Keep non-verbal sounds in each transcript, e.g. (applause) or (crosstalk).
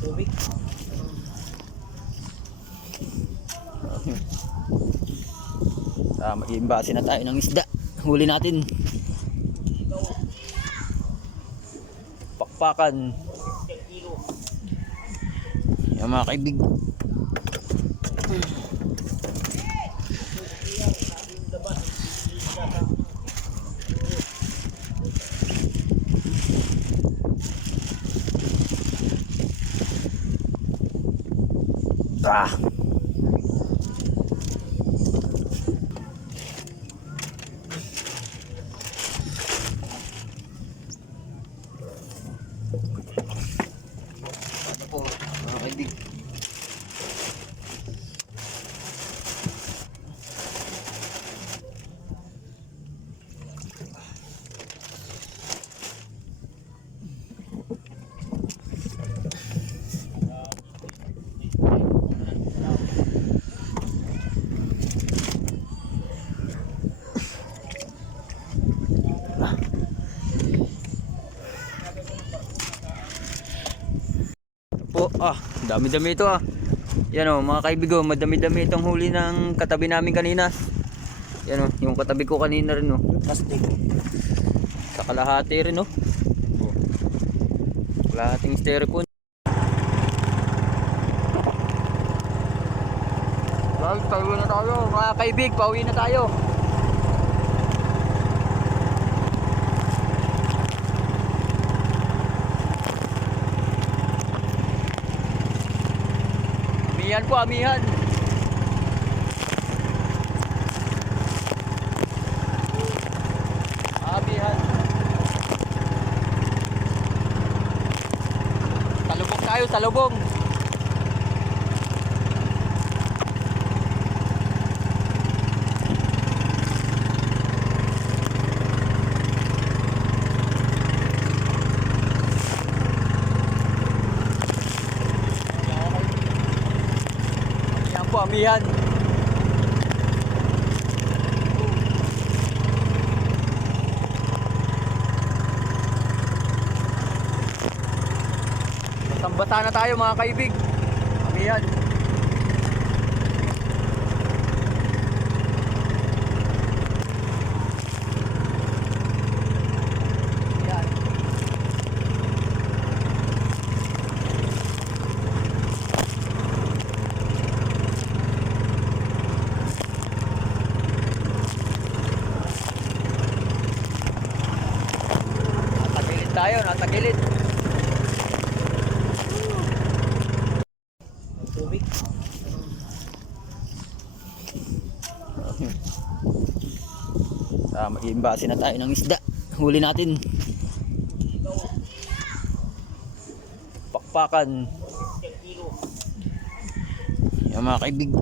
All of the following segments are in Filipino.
Tubig. Ah, mag-iimbase na tayo ng isda. Huli natin. Pakpakan. Yan mga kaibig. Ah. Ano po, mga kaibig. Po. Ah, dami-dami ito ah. Yan o, mga kaibigo, madami-dami itong huli ng katabi namin kanina. Yan o, yung katabi ko kanina rin o. Plastic. Sa kalahati rin o. Kalahating styrofoam. Guys, pauwi na tayo. Mga kaibig, pauwi na tayo. Amihan po, amihan. Amihan. Salubong tayo, salubong. Amihan. Basang-basa na tayo mga kaibig. Amihan. Yan. Tayo, natagilid. Tubig. Ah, mag-iimbase na tayo ng isda. Huli natin. Pakpakan. Yan mga kaibig.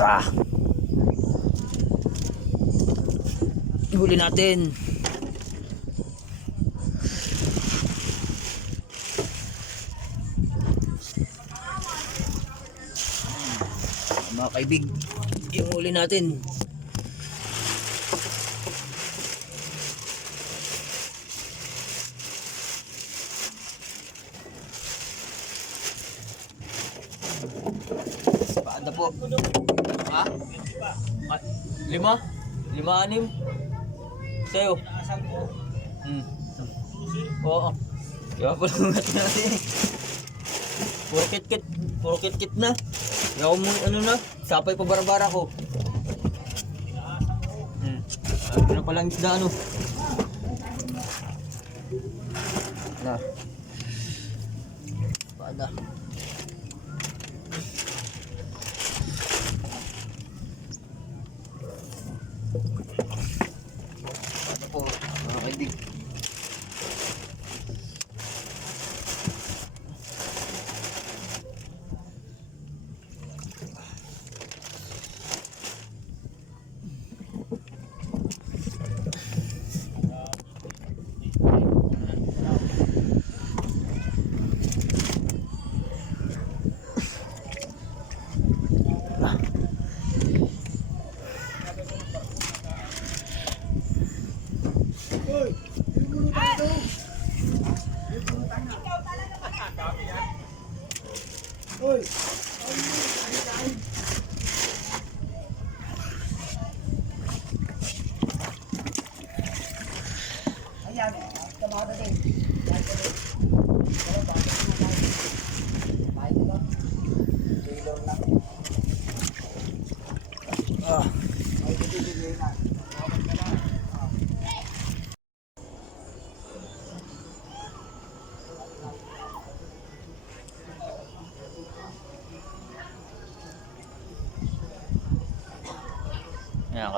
Ah. Huli natin. Mga kaibig, yung huli natin. Paanda po. Ha? Ah, lima? Lima anim? Sa'yo? Hmm. Oo. Kaya pala natin natin. Puro kit-kit. Kit-kit na. Kaya ako mo, ano na, sapay pa barabara ko. Hmm. Ano na palang isda, ano? Na. Pada. Pada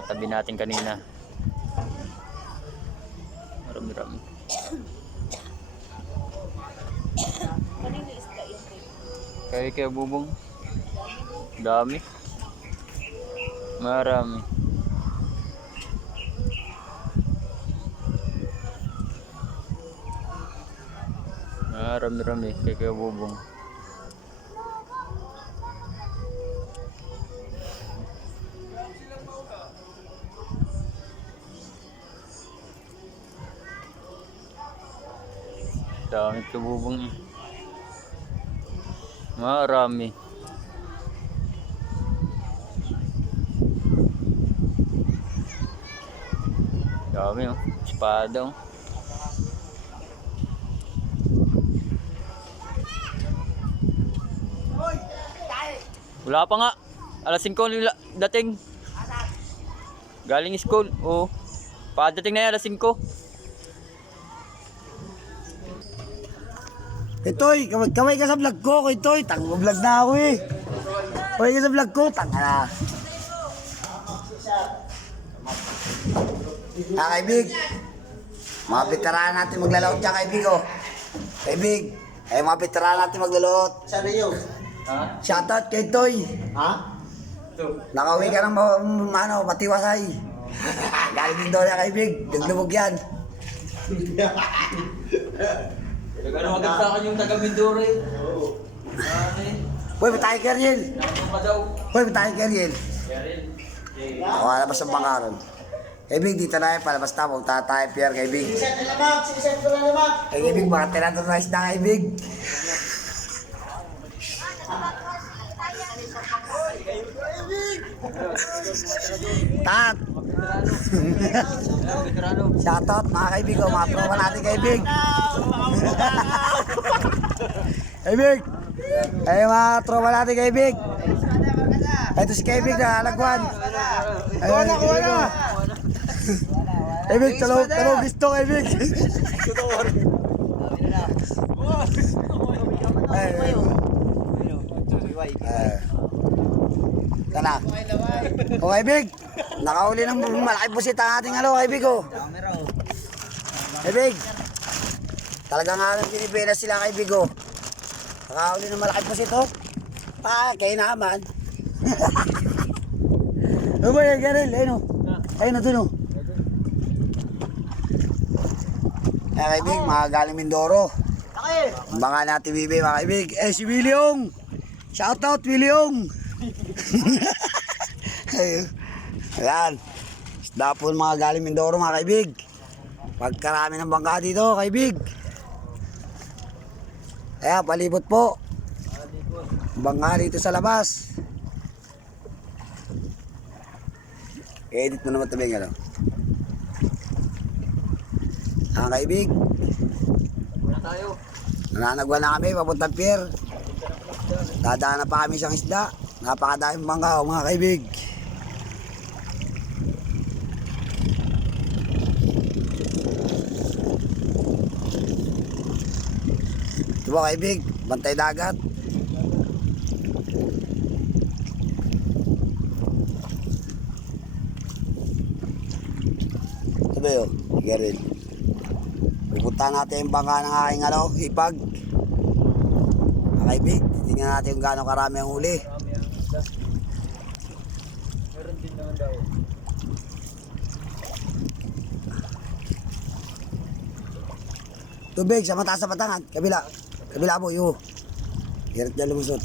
katabi natin kanina. Isda yun. Kaya kaya bubong. Dami. Marami. Marami-rami. Kaya kaya bubong. Dami kabubong eh. Marami. Dami oh. Espada oh. Wala pa nga. Alas 5 nila dating. Galing school. Oo. Padating na yan, alas 5. Itoy, kamay, kamay ka sa vlog ko, Itoy. Tang vlog na ako eh. Kamay ka sa vlog ko, tanga na. Ah, kaibig. Mga veteran natin maglalaot dyan, kaibig, oh. Kaibig, ay mga veteran natin maglalaot. Sana yun? Ha? Shoutout kay Toy. Ha? Nakauwi ka ng ma- m- ano, matiwasay. (laughs) Galing din doon yan, kaibig. Naglubog yan. Nagano agad sa akin yung taga Mindoro eh. Oo. Eh? Hoy, matay ka Riel. Nakapang pa daw. Hoy, matay ka Riel. Kaya rin. Eh, O, alabas ang pangalan. Kaibig, dito na yan. Palabas na. Huwag tayo, Pierre, kaibig. Siset na lamang! Siset ko na lamang! Ay, ibig mga tinaturize na kaibig. Tat! (laughs) Shoutout mga kaibig ko, mga tropa natin kaibig. Kaibig! Ay mga tropa natin kaibig. Ito si kaibig na alagwan. Kuha na, kuha na! Kaibig, talo, talo gusto kaibig. Ay, ay, ay. Kana. O kaibig, nakauli ng malaki pusit ang ating ano kaibig ko. Kaibig, talaga nga lang pinipilas sila kaibig ko. Nakauli ng malaki pusit oh. Ah, kayo naman. (laughs) Ano ba yan, Garel? Ayun o. Ayun na dun o. Eh, kaibig, (laughs) mga galing Mindoro. Mga natin bibi, mga kaibig. Eh, si Williong. Shoutout, Williong. Ayun. Ayan. Isda po mga galing Mindoro, mga kaibig. Pagkarami ng bangka dito, kaibig. Ayan, palibot po. Bangka dito sa labas. Edit mo naman tabi ano. Ang kaibig, Wala tayo. nananagwa na kami, papuntang pier. Dadaan na pa kami sa isda. Napakadaming bangka, oh, mga kaibig. Diba kaibig, bantay dagat. Diba yun, sige rin. Pupunta natin yung bangka ng aking ano, ipag. Mga kaibig, tingnan natin kung gaano karami ang huli. Meron din naman daw. Tubig sa mataas sa patangan. Kabila. Kabila po, yun. Hirap niya lumusot.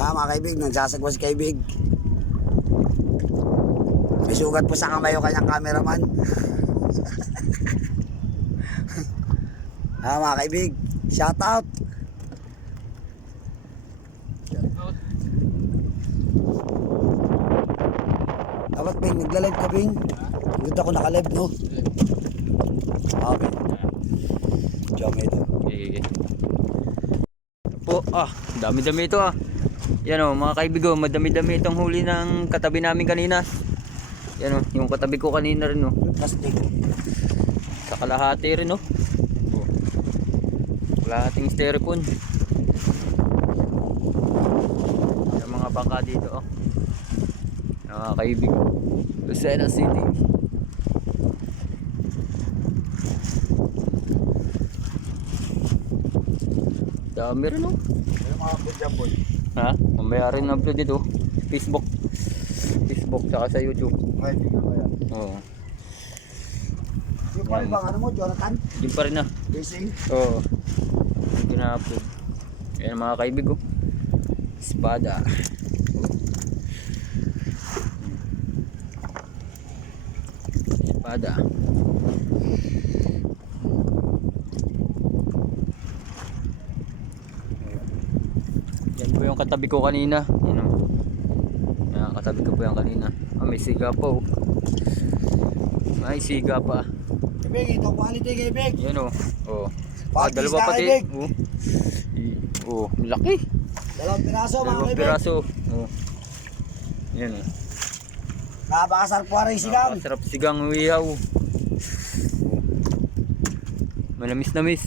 Ha, mga kaibig, nagsasagwa si kaibig. May sugat po sa kamay yung kanyang cameraman. (laughs) ha, mga kaibig, shout out. Dapat Bing, nagla-live ka Bing. Hindi ako naka-live no. Ah, Bing. Diyan ito. Okay. Po, ah, dami-dami ito ah. Yan o, mga kaibigo, madami-dami itong huli ng katabi namin kanina. Yan o, yung katabi ko kanina rin o. Plastic. Sa kalahati rin o. Kalahating styrofoam. Yung mga bangka dito o. Yung Mga kaibigo. Lucena City. Dami rin o. Ano mga kudjambol? Ha? Mamaya rin upload dito. Facebook. Facebook tsaka sa YouTube. Ay, tingnan ko yan. Oo. Yung pa bang ano mo, Jonathan? Yun pa rin ah. Racing? Oo. Hindi na upload. Yan mga kaibig ko. Espada. Espada. Yan po yung katabi ko kanina. Yan o. Yan, katabi ko po yan kanina. Ah, may siga po. May siga pa. Ibig, ito quality kay Ibig. Yan o. Oh. Ah, Bakit dalawa pati. Oh. Oh, laki. Dalawang piraso mga Dalawang piraso. Oh. Yan o. Napakasarap po rin sigang. Masarap sigang uyaw. Oh. Manamis na miss.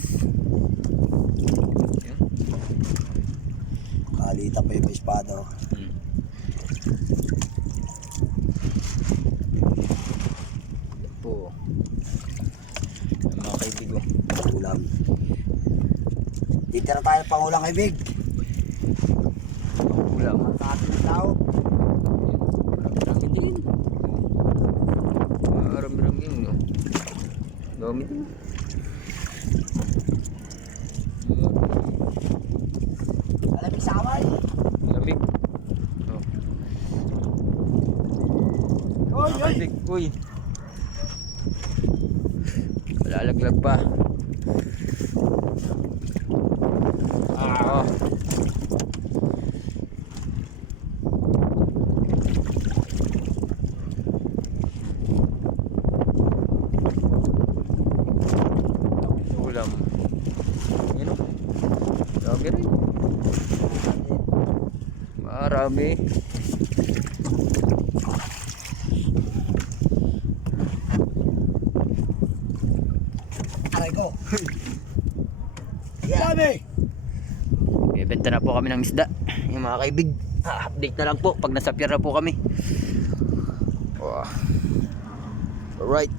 Kalita pa yung espada. oh. Hmm. Po. Yan, Mga kaibigo. Ulam. Titira tayo pang ulang kay Big. Ulam. Sa ating tao. Marami din. Marami din. No? Dami din. Uy. Malalaglag pa. Ah. Ulam. Yun o. Lagi rin. Marami. Aray ko. Dami. Bibenta na po kami ng isda. Yung mga kaibig. Ah, update na lang po pag nasa pier na po kami. Wow. Alright.